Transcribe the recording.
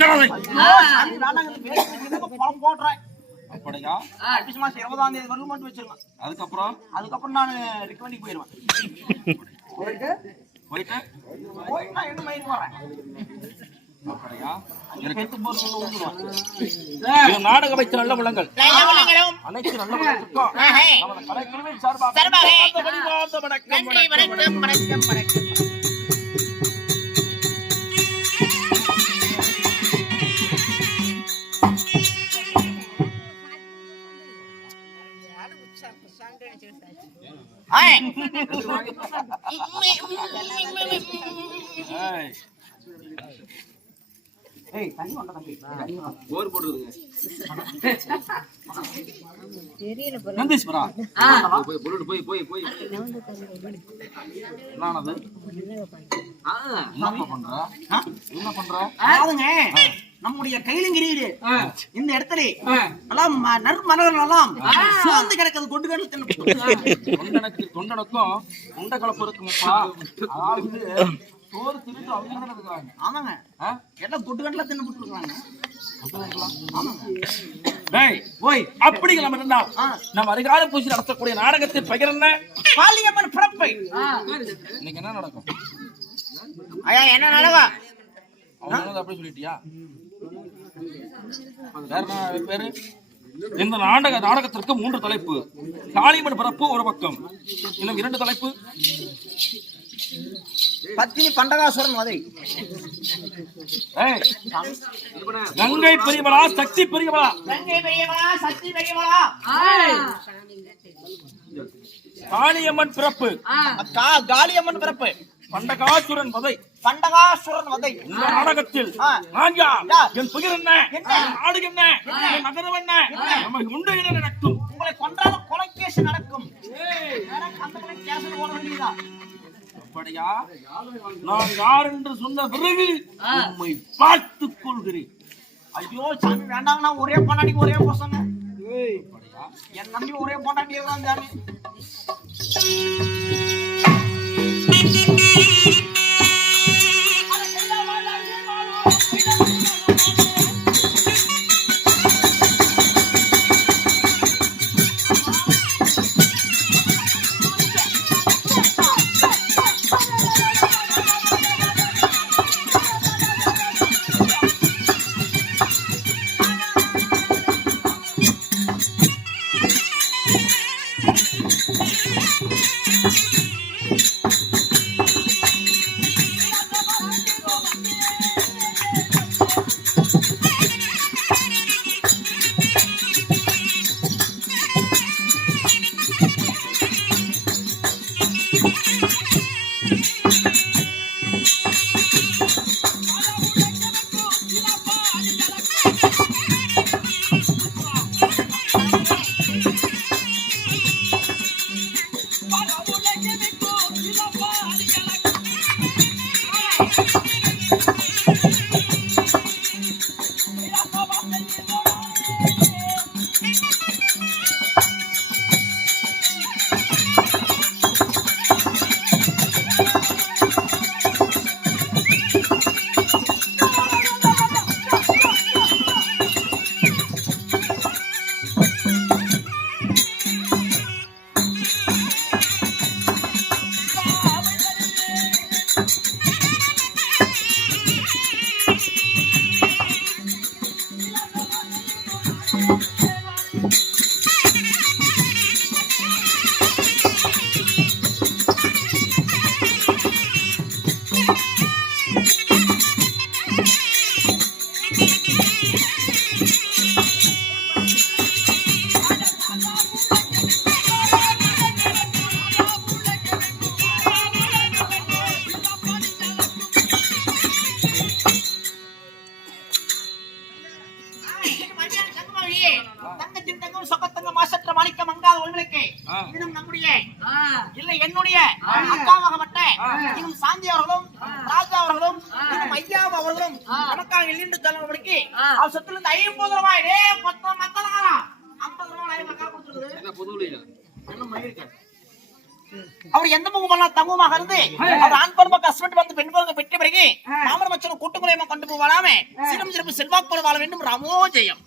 மக்களவை போடுறேன். அப்படியா? அடுத்த மாசம் 20ஆம் தேதி வரலும் மட்டும் வச்சிருக்கேன். அதுக்கப்புறம் நான் ரிக்கவண்டிக்கு போயிடுவேன். போயிட்டு நான் என்ன மயிர் போறேன். அப்படியா? எனக்கு நாடக வைத்த நல்ல முழங்கள் அனைத்து நல்ல முழங்களுக்கும் நமது கலைக்குழுவின் சார்பாக வணக்கம். நந்தீஸ்வரா என்ன பண்ற? நம்முடைய கைலங்கிரி இந்த இடத்துல எல்லாம் நற்மலர்கள் எல்லாம் சோர்ந்து கிடக்கிறது. தொண்டனுக்கும் உண்ட கலப்பு இருக்குமாப்பா. அதாவது சோறு தின்னுட்டு அவங்க நடக்குறாங்க. ஆமாங்க, எல்லாம் தொட்டு கண்டல தின்னு போட்டுருக்காங்க. அப்படி நம்ம அதிகார பூசி நடத்தக்கூடிய நாடகத்தின் பெயர் என்ன? காளியம்மன் பிறப்பை. இன்னைக்கு என்ன நடக்கும்? ஐயா என்ன நடக்கும்? அவங்க அப்படி சொல்லிட்டியா? வேற பேரு? இந்த நாடகத்திற்கு 3 தலைப்பு. காளியம்மன் பிறப்பு ஒரு பக்கம், இன்னும் 2 தலைப்பு. பத்தினி பண்டகாசுரன் வதை. கங்கை பெரியவளா சக்தி பெரியவளா? கங்கை பெரியவளா சக்தி பெரியவளா? காளியம்மன் பிறப்பு. காளியம்மன் பிறப்பு. பண்டகாசுரன் வதை. பண்டகாசுரன் வதை. இந்த நாடகத்தில் என் புகழ் என்ன, நாடு என்ன, நகரம் என்ன, நமக்கு உண்டு என்ன நடக்கும்? உங்களை கொன்றாலும் கொலை கேஸ் நடக்கும். அப்படியா? நான் யார் என்று சொன்ன பிறகு உண்மை பார்த்துக் கொள்கிறேன். ஐயோ சாமி வேண்டாங்கண்ணா, ஒரே பொண்டாட்டிக்கு ஒரே பசங்க. என் நம்பி ஒரே பொண்டாட்டி தான் சாமி. இல்லை என்னுடைய அக்காவாகப்பட்ட இன்னும் சாந்தி அவர்களும் ராஜா அவர்களும் இன்னும் ஐயா அவர்களும் நமக்காக எல்லிண்டு தலைவருக்கு அவர் சொத்துல இருந்து 50 ரூபாய் மொத்தம் 50 ரூபாய் மக்கள் கொடுத்துருது என்ன மயிருக்கு அவர் எந்த முகமெல்லாம் தங்குமாக இருந்து அவர் ஆண் பருவ ஹஸ்பண்ட் வந்து பெண் பருவ பெற்ற பிறகு மாமன் மச்சனும் கூட்டுக்குறையமா கொண்டு போவாலாமே சிறும் சிறப்பு செல்வாக்கு வாழ வேண்டும் ராமோ ஜெயம்.